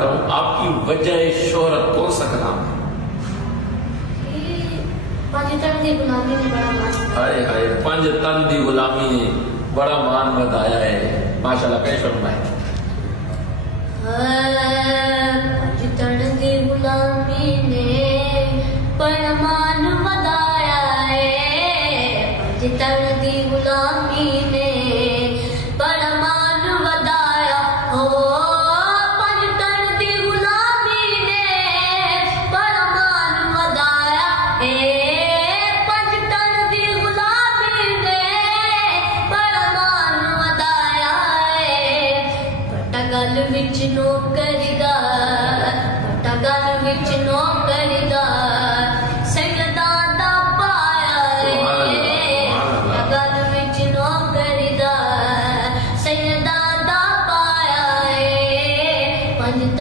बताऊं, आपकी वजह शोहरत कौन सा कलाम है? हाय हाय, पंज तन दी गुलामी बड़ा मान वधाया है। माशाल्लाह, पेश फरमाए।